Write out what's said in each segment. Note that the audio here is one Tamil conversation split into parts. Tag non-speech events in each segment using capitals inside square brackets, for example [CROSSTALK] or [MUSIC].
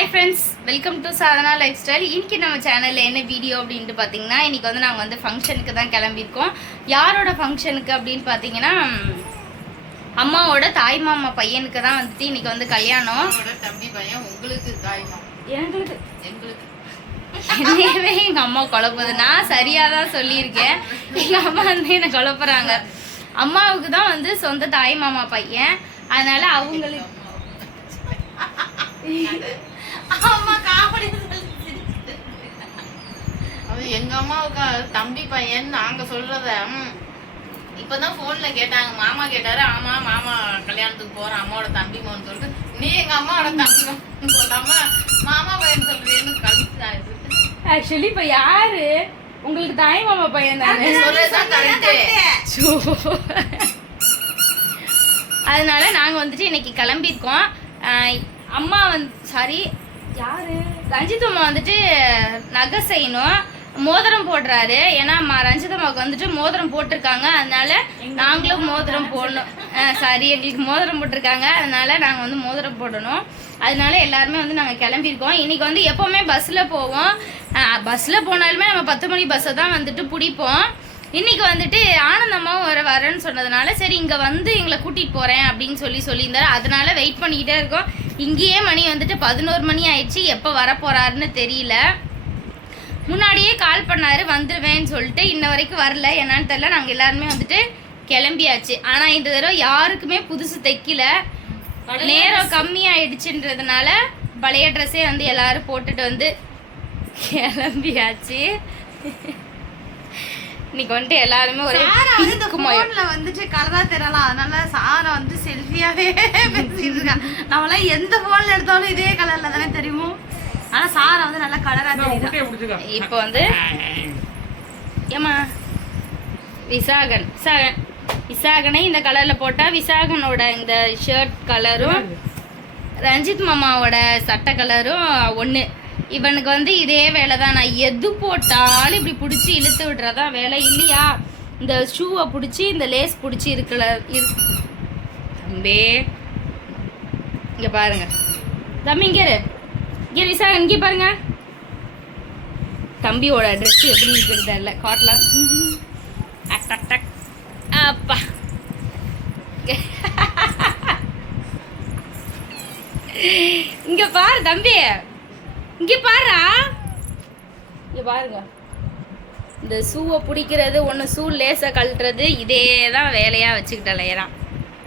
Hi friends welcome to Sadhana life style இன்னைக்கு நம்ம சேனலில் என்ன வீடியோ அப்படின்ட்டு பார்த்தீங்கன்னா இன்னைக்கு வந்து நாங்கள் வந்து ஃபங்க்ஷனுக்கு தான் கிளம்பியிருக்கோம். யாரோட ஃபங்க்ஷனுக்கு அப்படின்னு பார்த்தீங்கன்னா அம்மாவோட தாய் மாமா பையனுக்கு தான் வந்துட்டு இன்னைக்கு வந்து கல்யாணம். தம்பி பையன் உங்களுக்கு தாய்மா எங்களுக்கு. எங்களுக்கு. என்னையவே எங்கள் அம்மா குழப்புது. நான் சரியாக தான் சொல்லியிருக்கேன். எங்கள் அம்மா வந்து என்னை குழப்புறாங்க. அம்மாவுக்கு தான் வந்து சொந்த தாய் மாமா பையன். அதனால அவங்களுக்கு அது எங்க அம்மாவுக்கு தம்பி பையன் நாங்க சொல்றத இப்பதான் போன்ல கேட்டாங்க. மாமா கேட்டாரு ஆமா மாமா கல்யாணத்துக்கு போறேன் அம்மாவோட தம்பி மோன்னு சொல்லிட்டு நீ எங்க அம்மாவோட தம்பி சொல்லாம மாமா பையன் சொல்றேன்னு கழிச்சு ஆக்சுவலி இப்போ யாரு? உங்களுக்கு தாய் மாமா பையன் தானே? சொல்றதுதான் கரெக்ட் ச்சோ. அதனால நாங்க வந்துட்டு இன்னைக்கு கிளம்பியிருக்கோம். அம்மா வந்து சாரி யாரு? ரஞ்சித் அம்மா வந்துட்டு நகை செய்யணும். மோதிரம் போடுறாரு. ஏன்னா அம்மா ரஞ்சித் அம்மாவுக்கு வந்துட்டு மோதிரம் போட்டிருக்காங்க. அதனால நாங்களும் மோதிரம் போடணும். சாரி எங்களுக்கு மோதிரம் போட்டிருக்காங்க. அதனால நாங்கள் வந்து மோதிரம் போடணும். அதனால எல்லாருமே வந்து நாங்கள் கிளம்பியிருக்கோம். இன்னைக்கு வந்து எப்போவுமே பஸ்ஸில் போவோம். பஸ்ஸில் போனாலுமே நம்ம பத்து மணி பஸ்ஸை தான் வந்துட்டு பிடிப்போம். இன்னைக்கு வந்துட்டு ஆனந்தம்மாவும் வர வரேன்னு சொன்னதுனால சரி இங்கே வந்து எங்களை கூட்டிகிட்டு போகிறேன் அப்படின்னு சொல்லி சொல்லியிருந்தாரு. அதனால வெயிட் பண்ணிக்கிட்டே இருக்கோம். இங்கேயே மணி வந்துட்டு பதினோரு மணி ஆயிடுச்சு. எப்போ வர போகிறாருன்னு தெரியல. முன்னாடியே கால் பண்ணாரு வந்துடுவேன்னு சொல்லிட்டு இன்ன வரைக்கும் வரல. என்னன்னு தெரியல. நாங்கள் எல்லாருமே வந்துட்டு கிளம்பியாச்சு. ஆனால் இந்த தடவை யாருக்குமே புதுசு தைக்கல. நேரம் கம்மியாயிடுச்சுன்றதுனால பழைய ட்ரெஸ்ஸே வந்து எல்லாரும் போட்டுட்டு வந்து கிளம்பியாச்சு. இன்னைக்கு வந்துட்டு எல்லாருமே ஒரே. போன்ல வந்துட்டு கலரா தெரியலாம். அதனால சாரா வந்து செல்ஃபியாவே பேசிட்டு நம்மளாம் எந்த போன்ல எடுத்தாலும் இதே கலர்ல தானே தெரியுமோ? ஆனா சாரா வந்து நல்லா கலரா தெரியுதா? இப்போ வந்து ஏமா விசாகன் விசாகன் விசாகனை இந்த கலர்ல போட்டா விசாகனோட இந்த ஷர்ட் கலரும் ரஞ்சித் மாமாவோட சட்டை கலரும் ஒன்று இவனுக்கு வந்து இதே வேலை தான் நான் எது போட்டாலும் இப்படி பிடிச்சி இழுத்து விடுறதா வேலை இல்லையா? இந்த ஷூவை பிடிச்சி இந்த லேஸ் பிடிச்சி இருக்கல இரு தம்பி. இங்கே பாருங்க. தம்பி இங்கே இங்கே விசா விசாகன் இங்கே பாருங்க. தம்பியோட ட்ரெஸ் எப்படி இருக்குது இல்லை காட்டலாம் அப்பா. இங்கே பாரு தம்பி. இங்க பாருடா இங்க பாருங்க. இந்த ஷூவை பிடிக்கிறது ஒன்று ஷூ லேசை கழட்டுறது இதே தான் வேலையாக வச்சுக்கிட்டலையறான்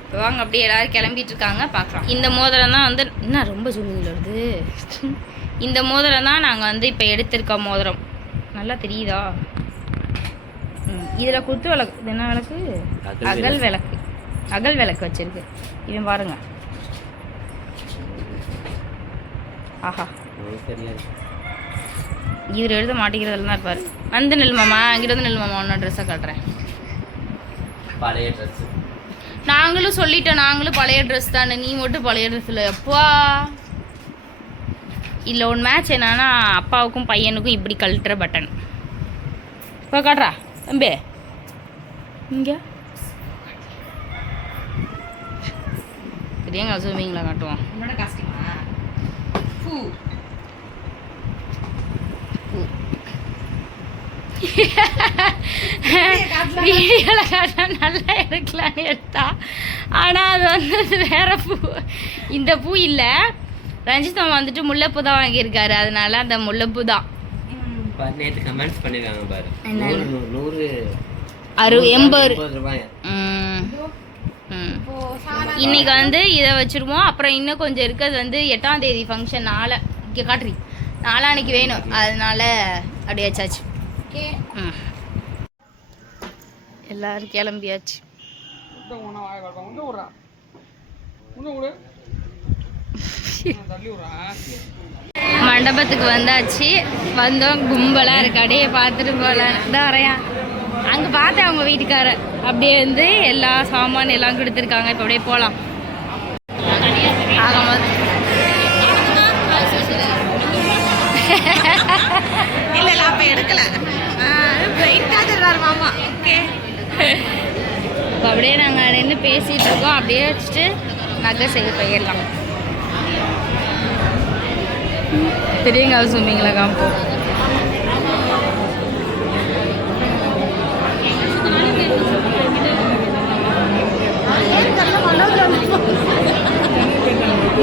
இப்போ வாங்க அப்படியே எல்லாரும் கிளம்பிட்டு இருக்காங்க பார்க்கலாம். இந்த மோதிரம் தான் வந்து என்ன ரொம்ப ஜூமிங்கில் வருது இந்த மோதிரம் தான் நாங்கள் வந்து இப்போ எடுத்திருக்க மோதிரம். நல்லா தெரியுதா? ம் இதில் குத்து விளக்கு இது என்ன விளக்கு? அகல் விளக்கு. அகல் விளக்கு வச்சிருக்கு. இவன் பாருங்க. ஆஹா. இவர் எழுத மாட்டேங்கிறதுல தான் இருப்பார். வந்து நெல் மாமா அங்கிட்ட வந்து நெல் மாமா ஒன்று ட்ரெஸ்ஸை காட்டுறேன். பழைய ட்ரெஸ் நாங்களும் சொல்லிட்டோம் நாங்களும் பழைய ட்ரெஸ் தானே நீ மட்டும் பழைய ட்ரெஸ்ஸில் எப்பா? இல்லை ஒன்று மேட்ச் என்னன்னா அப்பாவுக்கும் பையனுக்கும் இப்படி கழட்டுற பட்டன் இப்போ காட்டுறா தம்பி. இங்கே. பெரியங்க ஸ்விம்மிங்கில் காட்டுவோம் உன்னோட காஸ்டியூமா வீடியோவில் காட்டினா நல்லா எடுக்கலான்னு எடுத்தா. ஆனால் அது வந்து வேற பூ. இந்த பூ இல்லை. ரஞ்சித் மாமா வந்துட்டு முல்லைப்பூ தான் வாங்கியிருக்காரு. அதனால அந்த முல்லைப்பூ தான். நேற்று கமெண்ட்ஸ் பண்ணிருக்காங்க பாரு? நூறு நூறு அறு எண்பது. இன்னைக்கு வந்து இதை வச்சிருவோம். அப்புறம் இன்னும் கொஞ்சம் இருக்கிறது வந்து எட்டாம் தேதி ஃபங்க்ஷன் நாளை. இங்கே காட்டுறி நாளான்னைக்கு வேணும். அதனால அப்படியே வச்சாச்சு. எல்லாரும் கிளம்பியாச்சு. மண்டபத்துக்கு வந்தாச்சு. வந்தோம் கும்பலாக இருக்கு அப்படியே பார்த்துட்டு போகலாம் தான் வரையா. அங்கே பார்த்தேன் அவங்க வீட்டுக்காரர். அப்படியே வந்து எல்லா சாமான் எல்லாம் கொடுத்துருக்காங்க. இப்போ அப்படியே போகலாம் ஆகும்போது [LAUGHS] இல்ல இல்ல அப்ப எடுக்கல. மாமா. ஓகே. இப்போ அப்படியே நாங்கள் நின்று பேசிகிட்டு இருக்கோம். அப்படியே வச்சுட்டு நகை செய்ய போயிடலாம் பெரியங்கால் சுமிங்களை காமிப்போம்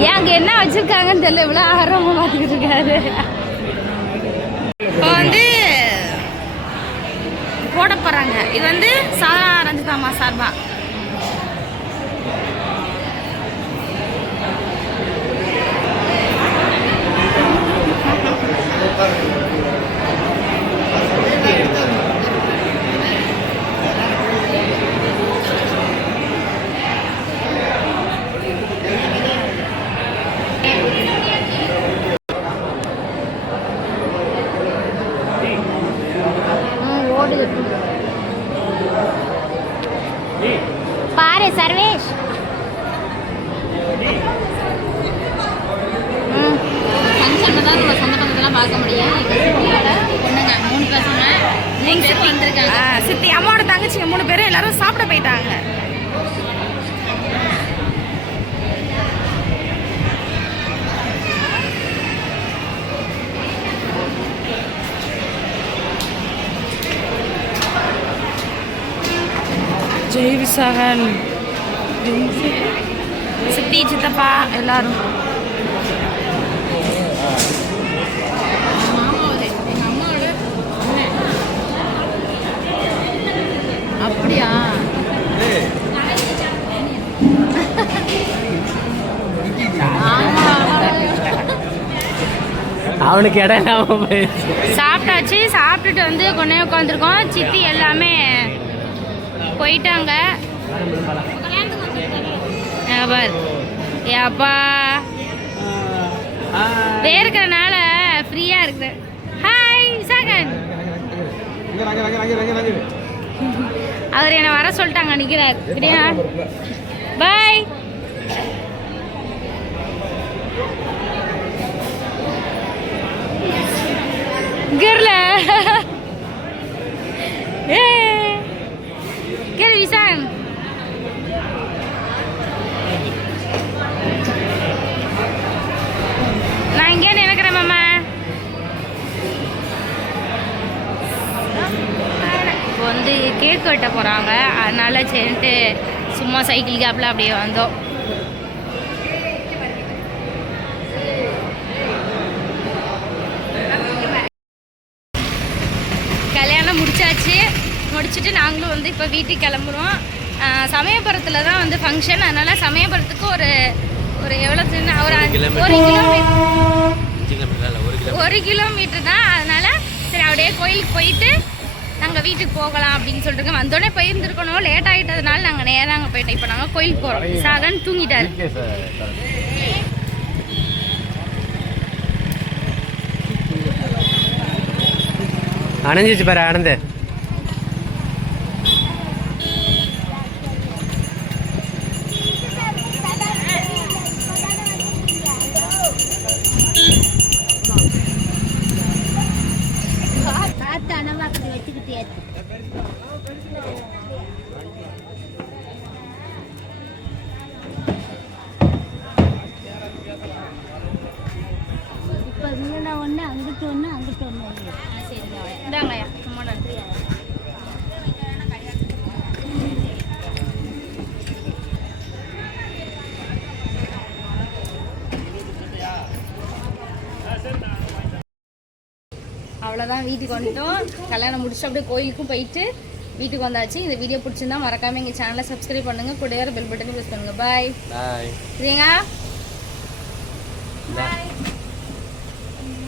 ஏன் அங்க என்ன வச்சிருக்காங்கன்னு தெரியல. இவ்வளோ ஆர்வமாக பார்த்துக்கிட்டு இருக்காரு. இப்போ வந்து போட போறாங்க. இது வந்து சாரா ரஞ்சிதாமா சார்பா பாரு சர்வேஷ் ஃபங்க்ஷனில் தான் நம்ம சொந்த பந்தத்தெல்லாம் பார்க்க முடியும் பொண்ணுங்க மூணு பசங்க ஆ, சித்தி அம்மாவோட தங்கச்சிங்க மூணு பேரும் எல்லாரும் சாப்பிட போயிட்டாங்க. ஜெய் விசாகன். சித்தி சித்தப்பா எல்லாரும். அவனுக்கு இடம் போயிடுச்சு. சாப்பிட்டாச்சு சாப்பிட்டுட்டு வந்து கொண்டே உட்காந்துருக்கோம். சித்தி எல்லாமே போயிட்டாங்க. அப்பா பாரு. ஏப்பா ஃப்ரீயா இருக்குது ஹாய் விசாகன் அவர் என்னை வர சொல்லிட்டாங்க நிற்கிறார் சரியா பாய் Gerla. Eh. Ger நான் இங்கே நினைக்கிறேன் மாமா இப்போ வந்து கேக் வெட்ட போகிறாங்க அதனால சரின்ட்டு சும்மா சைக்கிள் கேப்பில் அப்படியே வந்தோம் கல்யாணம் முடிச்சாச்சு. முடிச்சுட்டு நாங்களும் வந்து இப்போ வீட்டுக்கு கிளம்புறோம். சமயபுரத்தில் தான் வந்து ஃபங்க்ஷன் அதனால் சமயபுரத்துக்கு ஒரு ஒரு எவ்வளோ சின்ன ஒரு. ஒரு கிலோமீட்டர். ஒரு கிலோமீட்டர் தான். அதனால் சரி அப்படியே கோயிலுக்கு போயிட்டு நாங்கள் வீட்டுக்கு போகலாம் அப்படின்னு சொல்லிட்டு வந்தோடனே போயிருந்துருக்கணும். லேட் ஆகிட்டதுனால நாங்கள் நேராக அங்கே போயிட்டோம். இப்போ நாங்கள் கோயிலுக்கு போகிறோம் சாகன் தூங்கிட்டாரு. அணைஞ்சிச்சு பாரு அணந்து. அவ்வளோதான் வீட்டுக்கு வந்துட்டோம். கல்யாணம் முடிச்சுட்டு அப்படியே கோயிலுக்கும் போயிட்டு வீட்டுக்கு வந்தாச்சு. இந்த வீடியோ பிடிச்சிருந்தா மறக்காம எங்கள் சேனலை சப்ஸ்கிரைப் பண்ணுங்க. கூட பெல் பட்டனை ப்ரெஸ் பண்ணுங்க. பாய் பாய் சரிங்களா பாய்